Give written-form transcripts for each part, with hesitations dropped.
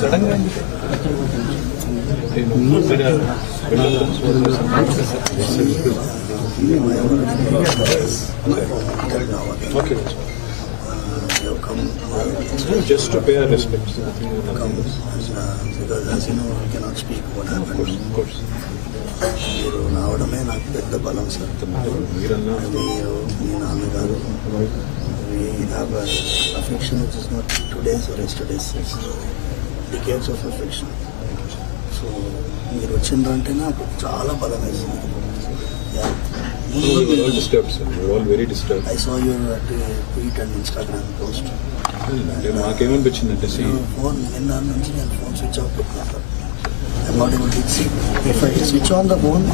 సడన్గా okay just to pay our respects. Because as you know, I cannot speak what happened. Of course. మీరు రావడమే నాకు పెద్ద బలం సార్. మీరు మీ నాన్నగారు we have an affection which is not today's or yesterday's, it's decades of affection. So మీరు వచ్చిందంటే నాకు చాలా బలం వేసింది. We were all disturbed, sir. We were all very disturbed. I saw your tweet and Instagram post. నాకేమనిపించిందంటే phone నిన్న నుంచి నేను ఫోన్ స్విచ్ ఆఫ్ పెట్టినా sir. I'm not able to see. If I switch on the phone,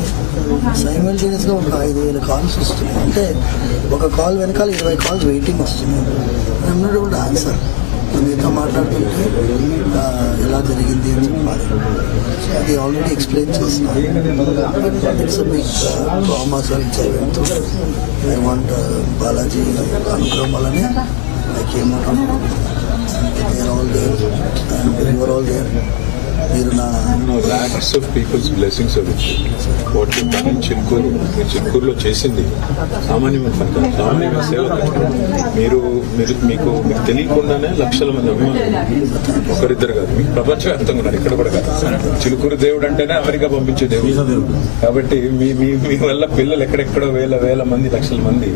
simultaneously ఒక 5,000 calls వస్తున్నాయి. అంటే ఒక call వెనకాల 20 కాల్స్ వెయిటింగ్ వస్తున్నాయి. I'm not able to answer. మీతో మాట్లాడుతుంటే ఎలా జరిగింది అని చెప్పాలి. అది ఆల్రెడీ ఎక్స్ప్లెయిన్ చేస్తున్నాను. It's a big trauma sir. It's event. I want Balaji అనుగ్రహం వల్లనే I came out. They are all there and you are all there. మీరు నా lakhs of peoples blessings what you done in Chilkur. మీరు చిలుకూరులో చేసింది సామాన్యమైన పని కాదు, సామాన్యమైన సేవ కాదు. మీరు మీకు తెలియకుండానే లక్షల మంది అభిమానులు, ఒకరిద్దరు కాదు, మీకు ప్రపంచవ్యాప్తంగా ఉన్నారు. ఇక్కడ కూడా కాదు. చిలుకూరు దేవుడు అంటేనే అమెరికా పంపించే దేవుడు. కాబట్టి మీ వల్ల పిల్లలు ఎక్కడెక్కడో వేల మంది, లక్షల మంది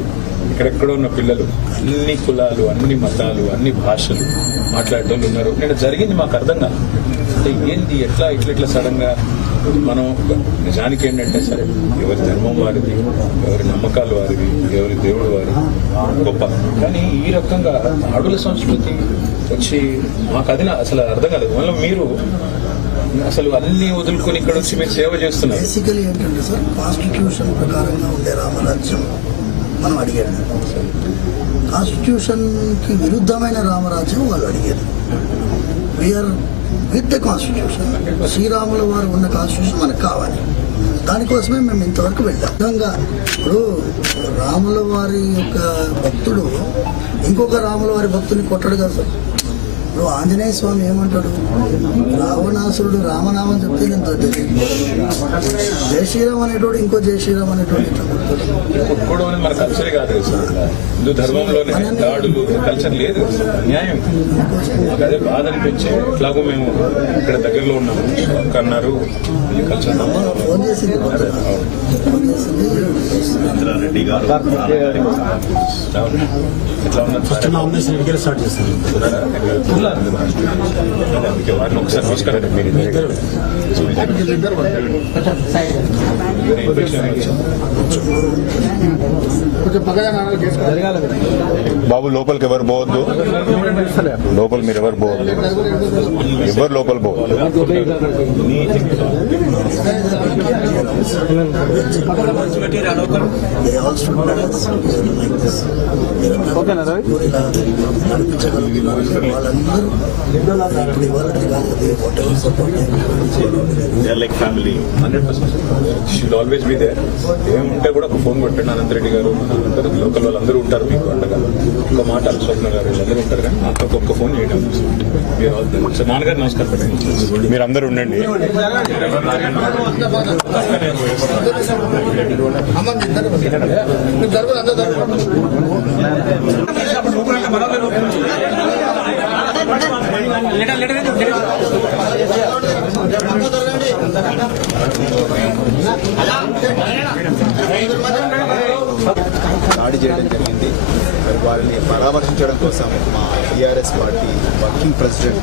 ఎక్కడెక్కడో ఉన్న పిల్లలు అన్ని కులాలు, అన్ని మతాలు, అన్ని భాషలు మాట్లాడేటోళ్ళు ఉన్నారు. నేను జరిగింది మాకు అర్థం కాదు. అంటే ఏంది ఇట్లా సడన్ గా మనం నిజానికి ఏంటంటే సరే ఎవరి ధర్మం వారిది, ఎవరి నమ్మకాలు వారివి, ఎవరి దేవుడు వారి గొప్ప. కానీ ఈ రకంగా ఆడుల సంస్కృతి వచ్చి మాకు అది అసలు అర్థం కాలేదు. మళ్ళీ మీరు అసలు అన్ని వదులుకొని ఇక్కడ వచ్చి మీరు సేవ చేస్తున్నారు. బేసికలీ ఏంటంటే సార్, కాన్స్టిట్యూషన్ ప్రకారంగా ఉండే రామరాజ్యం మనం అడిగాడు. కాన్స్టిట్యూషన్ కి విరుద్ధమైన రామరాజ్యం వాళ్ళు అడిగారు. We are with the constitution. శ్రీరాముల వారు ఉన్న కాన్స్టిట్యూషన్ మనకు కావాలి. దానికోసమే మేము ఇంతవరకు వెళ్ళాం. విధంగా ఇప్పుడు రాముల వారి యొక్క భక్తుడు ఇంకొక రాముల వారి భక్తుని కొట్టడు కదా సార్. ఇప్పుడు ఆంజనేయ స్వామి ఏమంటాడు, రావణాసురుడు రామనామం చెప్తే నేను జై శ్రీరామ్ అనేటోడు ఇంకో జై శ్రీరామ్ అనేటోడు ఇట్లా కొట్టుకోవడం మన కల్చర్ కాదు సార్. హిందూ ధర్మంలోనే దాడులు కల్చర్ లేదు. న్యాయం అదే బాధ అనిపించే. ఎట్లాగో మేము ఇక్కడ దగ్గరలో ఉన్నాము అన్నారు ఈ కల్చర్. ఫోన్ చేసింది రెడ్డి గారు ఎట్లా ఉన్నారు స్టార్ట్ చేస్తారు. వారిని ఒకసారి నమస్కారం. మీరు బాబు లోపలికి ఎవరు పోవద్దు. లోపల మీరు ఎవరు పోవద్దు. ఎవరు లోపల పోవద్దు. Like family 100%. She'll always be there. ఏముంటే కూడా ఒక ఫోన్ కొట్టండి. అనంతరెడ్డి గారు అందరూ లోకల్ వాళ్ళందరూ ఉంటారు మీకు అండగా. ఒక మాట స్వప్న గారు వీళ్ళందరూ ఉంటారు. కానీ నాకు ఒక్క ఫోన్ చేయడం. సార్ నాన్నగారు నమస్కారం పెట్టండి. మీరు అందరూ ఉండండి. దాడి చేయడం జరిగింది. వారిని పరామర్శించడం కోసం మా టీఆర్ఎస్ పార్టీ వర్కింగ్ ప్రెసిడెంట్